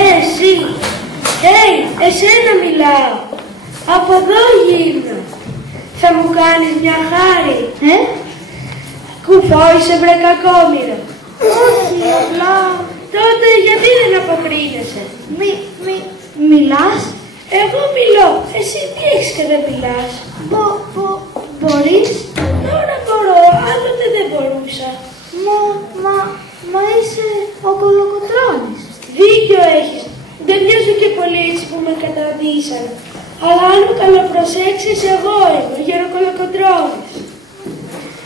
Εσύ. Εσένα μιλάω. Από εδώ γύρνα. Θα μου κάνεις μια χάρη. Κουφόησε βρε κακόμοιρο. Όχι, απλά... Τότε γιατί δεν αποκρίνεσαι? Μιλάς? Εγώ μιλώ. Εσύ τι έχεις και δεν μιλάς? Μπορείς? Τώρα μπορώ, άλλοτε δεν μπορούσα. Μα είσαι ο Κολοκοτρώνης. Δίκιο έχεις. Δεν μοιάζω και πολύ έτσι που με καταδύσαν. Αλλά αν μου καλοπροσέξεις, εγώ είμαι ο Γεροκολοκοτρώνης.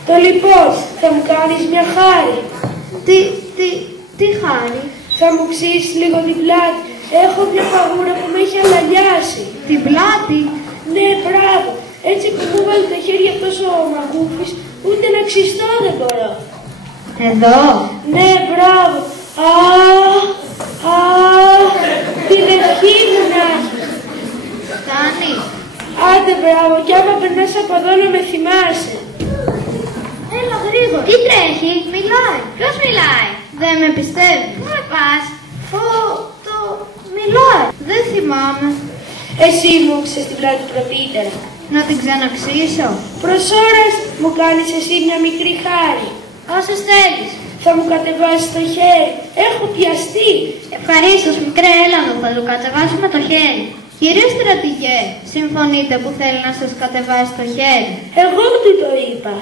Το λοιπόν, θα μου κάνεις μια χάρη. Τι χάρη? Θα μου ψήσεις λίγο την πλάτη. Έχω μια παγούρα που με έχει αλαλιάσει. Την πλάτη? Ναι, μπράβο. Έτσι που μου βάλει τα χέρια αυτός ο μαγούφης, ούτε να ξυστώ δεν μπορώ. Εδώ? Ναι, μπράβο. Την ευχή μου να έχεις. Φτάνει. Άντε μπράβο, κι άμα περνάς από εδώ να με θυμάσαι. Έλα γρήγορα. Τι τρέχει? Μιλάει. Ποιος μιλάει? Δεν με πιστεύει. Πού με πας? Μιλάει. Δεν θυμάμαι. Εσύ μου ξέρεις την πλάτη πρωτήτερα. Να την ξαναξήσω? Προς ώρας μου κάνεις εσύ μια μικρή χάρη. Όσες θέλεις. Θα μου κατεβάσεις το χέρι. Έχω πιαστεί. Ευχαρίστως μικρέ, έλα εδώ, θα του κατεβάσουμε το χέρι. Κύριε στρατηγέ, συμφωνείτε που θέλει να σας κατεβάσει το χέρι? Εγώ του το είπα.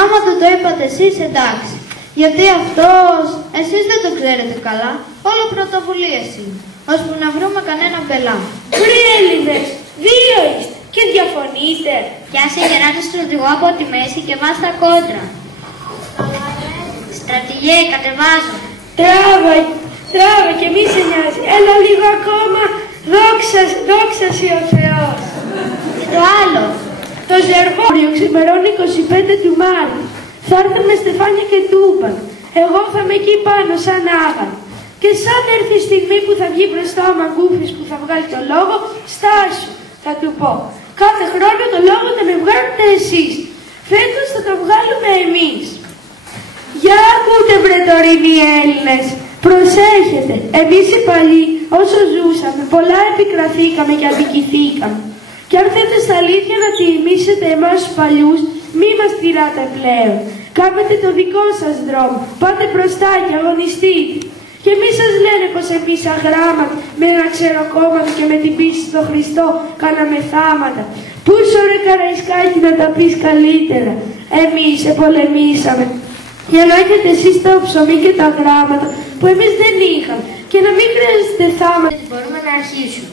Άμα του το είπατε εσείς, εντάξει. Γιατί αυτός, εσείς δεν το ξέρετε καλά, όλο πρωτοβουλίες είναι. Ώσπου να βρούμε κανένα μπελά. Βρε Έλληνες, δύο είστε και διαφωνείτε. Πιάσε γερά το στρατηγό από τη μέση και βάζ τα κόντρα. Στρατηγέ, κατεβάζω. Τράβα και μη σε νοιάζει. Έλα λίγο ακόμα. Δόξαση ο Θεός. Και το άλλο. Το Ζεργόριο ξημερώνει 25 του Μάρτη. Θα έρθουν με στεφάνια και τούπαν. Εγώ θα είμαι εκεί πάνω σαν άγαλο. Και σαν έρθει η στιγμή που θα βγει μπροστά ο μαγκούφης που θα βγάλει το λόγο, στάσου, θα του πω. Κάθε χρόνο το λόγο τον βγάλετε εσείς. Φέτος θα το βγάλουμε εμείς. Για ακούτε βρε τωρινοί Έλληνες. Προσέχετε. Εμείς οι παλιοί όσο ζούσαμε πολλά επικραθήκαμε και αδικηθήκαμε. Και αν θέλετε στα αλήθεια να τιμήσετε εμάς τους παλιούς, μη μας τυράτε πλέον. Κάμετε το δικό σας δρόμο. Πάτε μπροστά και αγωνιστείτε. Και μη σας λένε πως εμείς αγράμματοι με ένα ξεροκόμματο και με την πίστη στο Χριστό κάναμε θάματα. Πούσο ρε Καραϊσκάκη να τα πεις καλύτερα. Εμείς επολεμήσαμε. Για να έχετε εσείς το ψωμί και τα γράμματα που εμείς δεν είχαμε. Και να μην χρειάζεται θάματα. Μπορούμε να αρχίσουμε.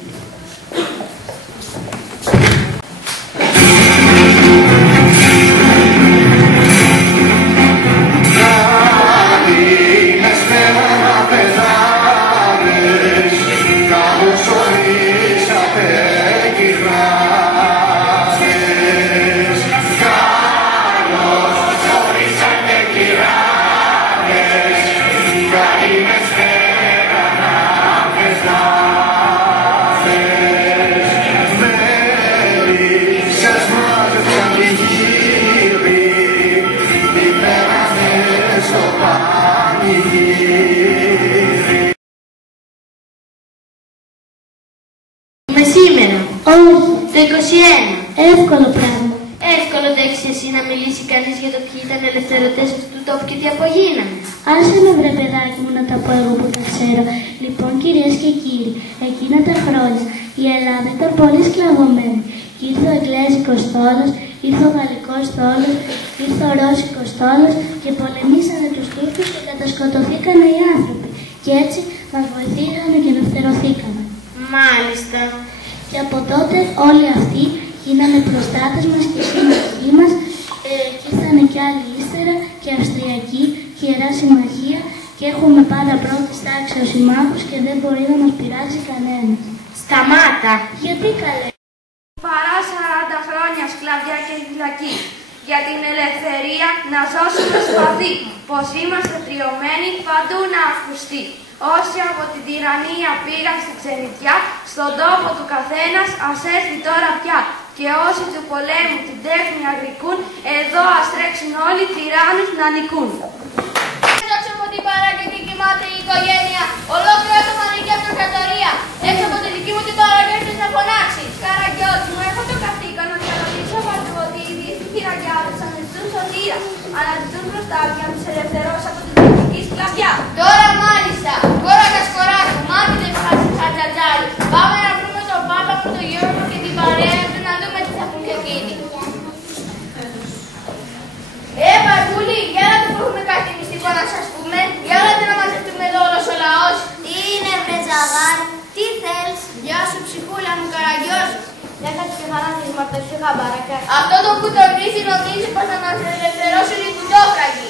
Το 21. Εύκολο πράγμα. Εύκολο το έχεις εσύ να μιλήσει κανείς για το ποιοι ήταν ελευθερωτές αυτού του τόπου και τι απογίνανε. Άσε με βρε παιδάκι μου να τα πω εγώ που τα ξέρω. Λοιπόν κυρίες και κύριοι, εκείνα τα χρόνια η Ελλάδα ήταν πολύ σκλαβωμένη. Ήρθε ο Εγγλέζικος στόλος, ήρθε ο Γαλλικός στόλος, ήρθε ο Ρώσικος στόλος και πολεμήσανε τους Τούρκους και κατασκοτωθήκανε οι άνθρωποι. Και έτσι μας βοηθήσανε και ελευθερωθήκαμε. Μάλιστα. Και από τότε όλοι αυτοί γίνανε προστάτες μας και σύμμαχοί μας και ήρθανε κι άλλοι ύστερα και Αυστριακοί και Ιερά Συμμαχία και έχουμε πάντα πρώτης τάξης ως συμμάχους και δεν μπορεί να μας πειράξει κανένας. Σταμάτα. Γιατί καλέ. Παρά 40 χρόνια σκλαβιά και φυλακή. Για την ελευθερία να ζώσουμε σπαθί. Πως είμαστε τριωμένοι παντού να ακουστεί. Όσοι από την τυραννία πήγαν στη ξενιτιά, στον τόπο του καθένας ας έρθει τώρα πια. Και όσοι του πολέμου την τέχνη αγρικούν, εδώ ας τρέξουν όλοι τυράννους να νικούν. Έξω από την παρά και την κοιμάται η οικογένεια, ολόκληρο το πανηγεύτρο αναζητούν προστάτευση να τους ελευθερώσει από την τουρκική σκλαβιά. Τώρα μάλιστα, κόρα Κασκοράκου, μάθετε Χατζατζάρη. Πάμε να βρούμε τον Πάπα από τον Γιώργο και την παρέα του να δούμε τι θα πούν και εκείνοι. Μπαρμπούλη, για να του πούμε κάτι μυστικό να σας πούμε. Για να μαζευτούμε εδώ όλος ο λαός. Τι είναι βρε Ζαγάρ, τι θέλεις? Γεια σου ψυχούλα μου Καραγιώζου. Έκατσε και χαράδες μαρτωσίου χαμπάρακα. Αυτό το που τον βρίζει νομίζει πως θα μας ελευθερώσουν οι κουτόφραγοι.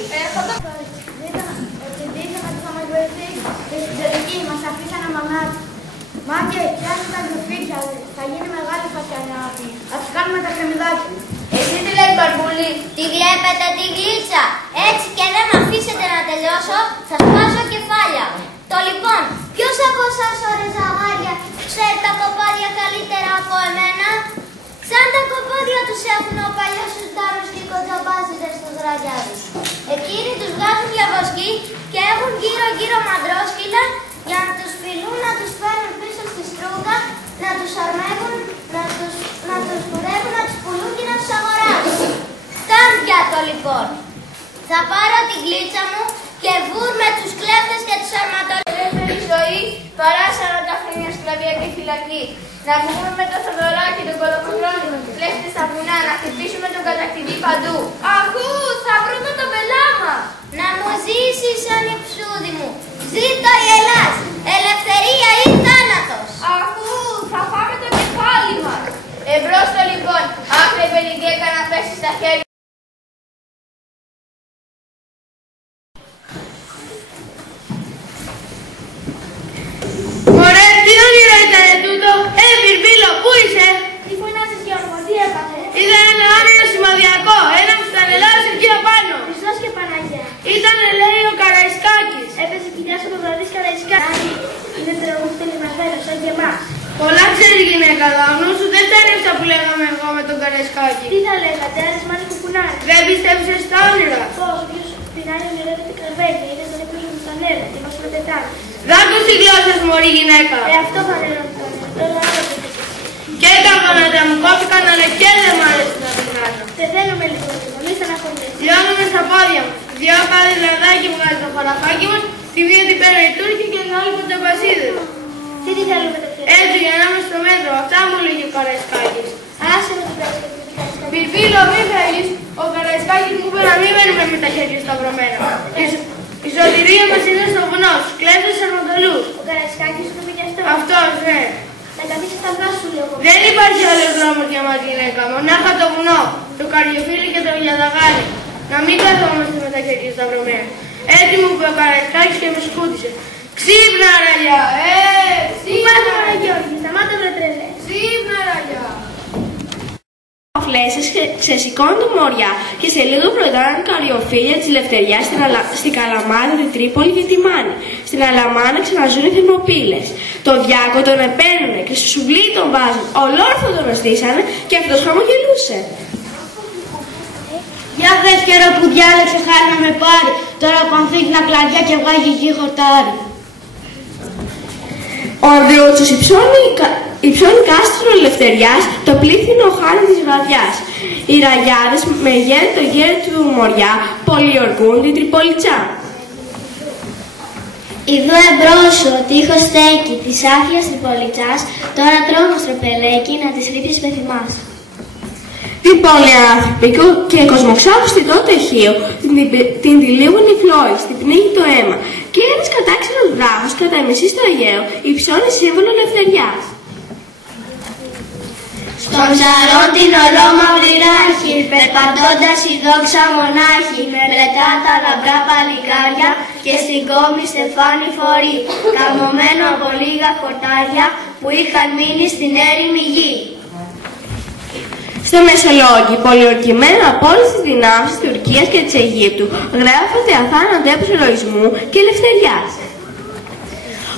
Ότι δείχναμε ότι θα μας βοηθήσει και στην τελική μας αφήσανε μαμάτι. Μάγκε, πιάσε τα γκρουφίτια, θα γίνει μεγάλη φασιανιάπη. Θα τους κάνουμε τα κρεμμυδάκια. Εσύ τι λες Μπαρμπούλη? Τη βλέπετε τη γλίτσα. Έτσι και δεν με αφήσετε να τελειώσω, θα σπάσω κεφάλια. Το λοιπόν, ποιος από εσάς ωραία ζαγάρια ξέρει τα κοπάδια καλύτερα από εμένα? Σαν τα κοπάδια τους έχουν ο παλιός σουλτάνος και οι κοντζαμπάζιδες στους ραγιάδους. Εκείνοι τους βγάζουν για βοσκή και έχουν γύρω-γύρω μαντρόσκυλα για να τους φιλούν, να τους φέρουν πίσω στη στρούγα, να τους αρμεύουν, να τους κουρεύουν, να τους πουλούν και να τους αγοράσουν. Φτάνει πια το λοιπόν. Θα πάρω την γλίτσα μου και βουρ με τους κλέφτες και τους αρματολόγους. Ελεύθερη ζωή παρά 40 χρόνια σκλαβιά και φυλακή. Να βγούμε με το Θοδωράκι, τον Κολοκοτρώνη, κλέφτες στα βουνά, να χτυπήσουμε τον κατακτητή παντού. Αχού, θα βρούμε τον Πελάμα. Να μου ζήσεις ανυψούδι μου. Ζήτω η Ελλάς. Ελευθερία ή θάνατος. Αχού, θα φάμε το κεφάλι μας. Εμπρός το λοιπόν, άχρε Πελιγκέκα να πέσει στα χέρια. Μωρέ, τι όνειρο ήταν τούτο? Βιρμπίλο, πού είσαι? Τι φωνάζεις Γιώργο, τι έπαθε? Είδα ένα όνειρο σημαδιακό, ένα που στα νελάρωσε εκεί απάνω. Χριστός και Παναγιά. Ήταν, λέει, ο Καραϊσκάκης. Έπαιζε κοιλιά στο βραδύ Καραϊσκάκη. Είναι τελειωμένος, σαν και εμάς. Πολλά ξέρει η γυναίκα, ο νους σου δεν φτάνει αυτά που λέγαμε εγώ με τον Καραϊσκάκη. Τι θα λέγατε, ένας μάτι κουκουνάρι. Δεν πιστεύεις στα όνειρα? Πώς, ο οποίος πεινάει ονειρεύεται καρβέλια, είναι στον ύπνο μου στα νεύρα και μας μετετάρει. Δάκωσε η γλώσσα σου, μωρή γυναίκα. Αυτό θα λέγαμε τώρα, άλλο δεν. Και έκανα μου κόψηκαν, αλλά και δεν μ' άρεσε να την κάνω. Δεν θέλουμε λοιπόν, μη στεναχωρηθείς. Λιώνουμε στα πόδια μου. Δυο πάδι λαδάκι βγάζει το χωραφάκι μας, τη μία την πέρα οι Τούρκοι και την άλλη κονταμπασίδες. Τι θέλουμε το θέλουμε. Έτσι για να είμαστε στο μέτρο, αυτά μου λέγει ο Καραϊσκάκης. Άσε με την πέρα. Βιρμπίλο, μη φεύγεις. Ο Καραϊσκάκης μου είπε να μην μένουμε με τα χέρια σταυρωμένα. Η σωτηρία μας είναι στο βουνό, στους κλέφτες αρματολούς. Ο Καραϊσκάκης του είπε και αυτό. Αυτός, ναι. Να καθίσεις στα αυγά σου, λέω. Δεν υπάρχει άλλος δρόμος για μας γυναίκα, μονάχα το βουνό, το καριοφύλλι και το λιαδαγάρι. Να μην καθόμαστε με τα χέρια σταυρωμένα. Έτσι μου είπε ο Καραϊσκάκης και με σκούτησε. Ξύπνα ραλιά, ξύπνα ραλιά. Σταμάτα βρε τρελέ. Ξύπνα ραλιά. Ο Φλέσσες ξεσηκώνει το Μοριά και σε λίγο προτάνε την καριοφύλλια της Ελευθεριάς στην Καλαμάτα, την Τρίπολη και τη Μάνη. Στην Αλαμάνα ξαναζούν οι Θερμοπύλες. Το Διάκο τον επαίρνουνε και στο σουβλί τον βάζουν. Ολόρθο τον αστήσανε και αυτός χαμογελούσε. Για δες καιρό που διάλεξε χάρη να με πάρει. Τώρα που ανθίγνα κλαδιά και βγάζει γη χορτάρι. Ο Ανδριώτσος υψώνει κάστρο Ελευθεριάς, το πλήθυνο χάρη της βραδιάς. Οι ραγιάδες με γέννη το γέρι του Μοριά πολιορκούν την Τριπολιτσά. Ιδού εμπρός σου ο τείχος στέκει της άθλιας Τριπολιτσάς, τώρα τρόμος τροπελέκει να τις ρίψεις με θυμάς. Την πολυάνθρωπη και κοσμοξάγουστη τότε ηχείο την τυλίγουν οι φλόες, την πνίγει το αίμα και ένας κατάξερος βράχος κατά μισή στο Αιγαίο υψώνει σύμβολο ελευθεριάς. Στον ψαρόν την ολόμαυρη ράχη, περπατώντας η δόξα μονάχη, μελετά τα λαμπρά παλικάρια και στην κόμη στεφάνι φορεί, καμωμένο από λίγα χορτάρια που είχαν μείνει στην έρημη γη. Στο Μεσολόγγι, πολιορκημένο από όλες τις δυνάμεις της Τουρκίας και της Αιγύπτου, γράφονται αθάνατο έπος ηρωισμού και ελευθεριάς.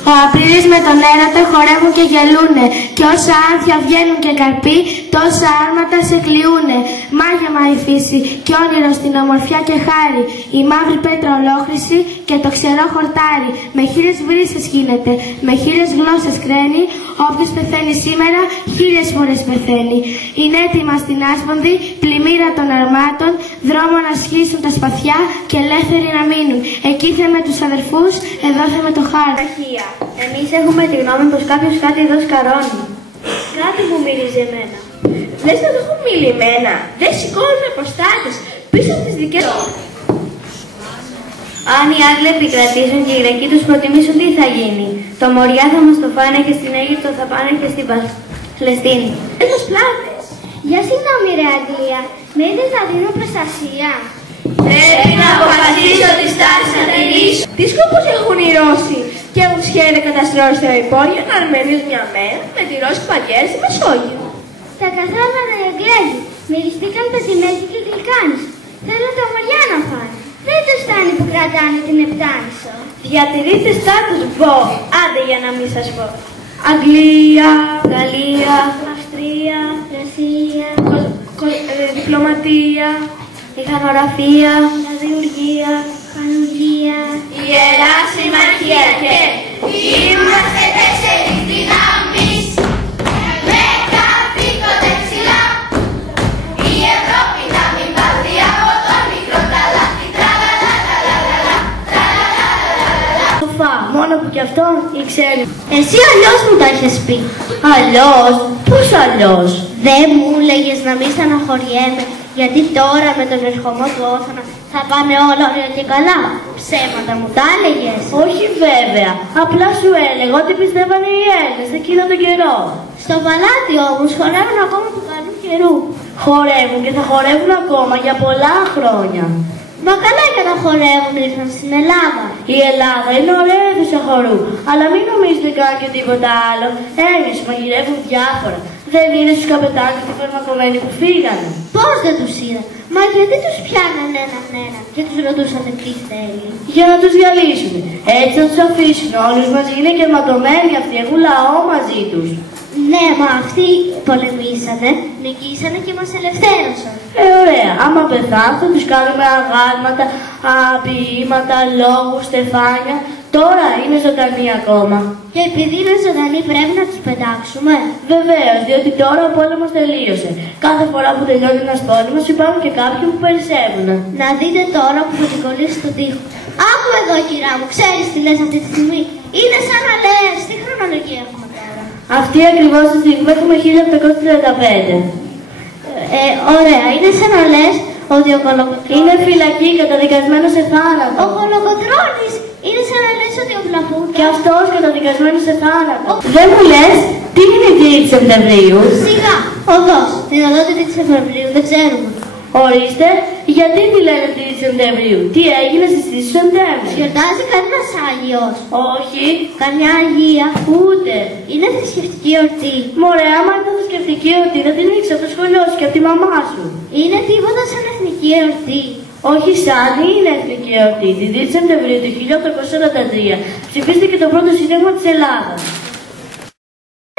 Ο Απρίλης με τον έρωτα χορεύουν και γελούνε, κι όσα άνθια βγαίνουν και καρποί, τόσα άρματα σε κλειούνε. Μάγεμα η φύση, κι όνειρο στην ομορφιά και χάρη, η μαύρη πέτρα ολόχρηση και το ξερό χορτάρι. Με χίλιες βρύσες γίνεται, με χίλιες γλώσσες κραίνει, Όποιος πεθαίνει σήμερα, 1000 φορές πεθαίνει. Είναι έτοιμα στην άσπονδη, πλημμύρα των αρμάτων, δρόμο να σχίσουν τα σπαθιά και ελεύθεροι να μείνουν. Εκεί θέμε τους αδερφούς, εδώ θέμε το χάρτη. Εμείς έχουμε τη γνώμη πως κάποιος κάτι εδώ σκαρώνει. Κάτι μου μυρίζει εμένα. Λες να το έχουν μιλημένα. Δεν σηκώνουν αποστάτες πίσω από τις δικές τους. Αν οι Άγγλοι επικρατήσουν και οι Γρεκοί τους προτιμήσουν, τι θα γίνει? Το Μοριά θα μας το φάνε και στην Αίγυπτο θα πάνε και στην Παλαιστίνη. Τους πλάτες. Για συγγνώμη ρε Αγγλία, με είδες να δίνω προστασία. Πρέπει να αποφασίσω τη στάση να τηρήσω. Τι σκοπούς έχουν οι Ρώσοι και έχουν σχέδιο καταστρώσει το υπόγειο να αρμενίζουν μια μέρα με τη Ρώση παλιέρα στη Μεσόγειο. Τα καθάβανε οι Αγγλέζοι, μυριστήκαν πεσημένοι και γλυκάνες. Θέλουν τα Μοριά να φάνε. Δεν τους φτάνει που κρατάνε την Επτάνησο. Διατηρήστε status quo. Άντε για να μην σας πω. Αγγλία, Γαλλία, Αυστρία, Ρωσία, διπλωματία, μηχανογραφία, ραδιουργία, Πανουργία, Ιερά Συμμαχία και είμαστε 4 δυνάμεις με καθήκοντα ψηλά. Η Ευρώπη να μην πάθει από το μικρό καλάθι. μόνο που κι αυτόν ήξερε. Εσύ αλλιώς μου τα έχεις πει. Αλλιώς, πώς αλλιώς? Δεν μου έλεγες να μην στεναχωριέμαι, γιατί τώρα με τον ερχομό του Όθωνα θα πάνε όλα ωραία και καλά. Ψέματα μου τα έλεγες. Όχι βέβαια, απλά σου έλεγα ότι πιστεύανε οι Έλληνες εκείνο τον καιρό. Στο παλάτι όμως χορεύουν ακόμα του καλού καιρού. Χορεύουν και θα χορεύουν ακόμα για πολλά χρόνια. Μα καλά και να χορεύουν ήρθαν στην Ελλάδα. Η Ελλάδα είναι ωραία αίθουσα χορού, αλλά μην νομίζετε καν και τίποτα άλλο. Έλληνες μαγειρεύουν διάφορα. Δεν είναι στους καπετάνιους του φαρμακομένοι που φύγανε. Πώς δεν τους είδα? Μα γιατί τους πιάνανε έναν και τους ρωτούσανε τι θέλει? Για να τους διαλύσουν. Έτσι θα τους αφήσουν. Όλους μαζί είναι και ματωμένοι αυτοί. Έχουν λαό μαζί τους. Ναι, μα αυτοί πολεμήσανε, νικήσανε και μας ελευθέρωσαν. Ωραία. Άμα πεθάνουν θα τους κάνουμε αγάλματα, ποιήματα, λόγους, στεφάνια. Τώρα είναι ζωντανοί ακόμα. Και επειδή είναι ζωντανοί πρέπει να τους πετάξουμε. Βεβαίως, διότι τώρα ο πόλεμος τελείωσε. Κάθε φορά που τελειώνει ένας πόλεμος υπάρχουν και κάποιοι που περισσεύουν. Να δείτε τώρα που θα την κολλήσει στον τοίχο. Άκου εδώ κυρά μου, ξέρεις τι λες αυτή τη στιγμή? Είναι σαν να λες, τι χρονολογία έχουμε τώρα? Αυτή ακριβώς τη στιγμή έχουμε 1835. Ωραία, είναι σαν να λες ότι ο Κολοκοτρώνης είναι φυλακή καταδικασμένος σε θάνατο. Ο Κολοκοτρώνης είναι σαν να λες ότι ο Πλαφούτας και αυτός καταδικασμένος σε θάνατο. Δεν μου λες τι είναι η 3η Σεπτεμβρίου? Σιγά, οδός, την οδότητα της Σεπτεμβρίου, δεν ξέρουμε. Ορίστε, γιατί τη λένε 3η Σεπτεμβρίου? Τι έγινε στις 3 Σεπτέμβρη? Γιορτάζει κανένας Άγιος? Όχι. Καμιά Αγία? Ούτε. Είναι θρησκευτική εορτή. Μωρέ, άμα ήταν θρησκευτική εορτή θα την ήξερες από το σχολείο σου και από τη μαμά σου. Είναι τίποτα σαν εθνική εορτή? Όχι σαν, είναι εθνική εορτή. Την 3η Σεπτεμβρίου του 1843 ψηφίστηκε το πρώτο σύνταγμα της Ελλάδας.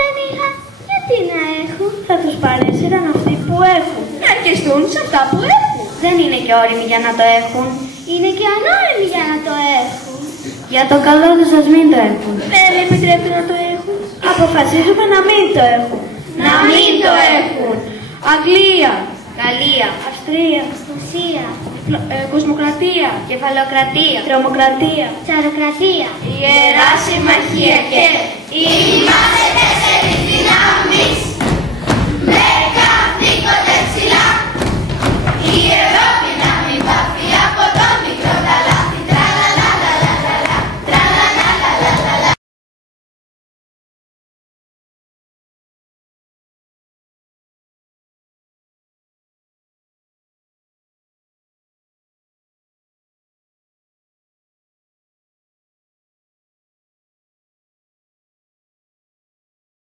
Δεν είχα. Γιατί να έχουν? Θα τους παρέσυραν αυτοί που έχουν. Να αρκεστούν σε αυτά που έχουν. Δεν είναι και όριμοι για να το έχουν. Είναι και ανώριμοι για να το έχουν. Για το καλό τους ας μην το έχουν. Δεν επιτρέπει να το έχουν. Αποφασίζουμε να μην το έχουν. Να μην το έχουν. Αγγλία, Γαλλία, Αυστρία, Ρωσία, κοσμοκρατία, κεφαλοκρατία, τρομοκρατία, τσαροκρατία, Ιερά Συμμαχία και